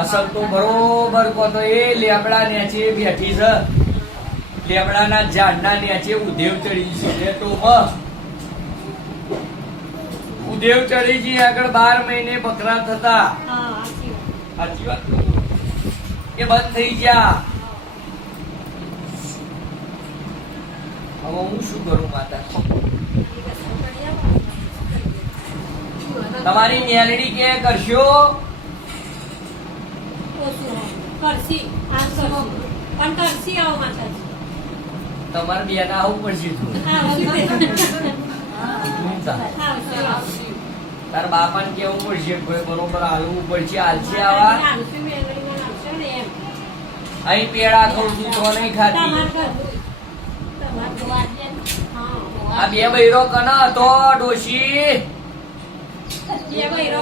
અસલ તો બરોબર કહો તો એ લેબડા નેચે બેઠી છે. લેબડાના ઝાડના નેચે ઉધેવ ચડી છે. તો ઉધેવ ચડી જી આગળ 12 મહિને બકરા થતા. સાચી વાત એ બંધ થઈ ગયા. હવે હું શું કરું માતા? તમારી મેલડી કે કરશો તમારે બેન આવું પડશે. તાર બાપાને કેવું પડશે બરોબર હાલવું પડશે. હાલશે આવા અહીં પેડા ખાઉં છું તો નહીં ખાતી. આ બે બૈરો કના હતો ડોશી. બે બૈરો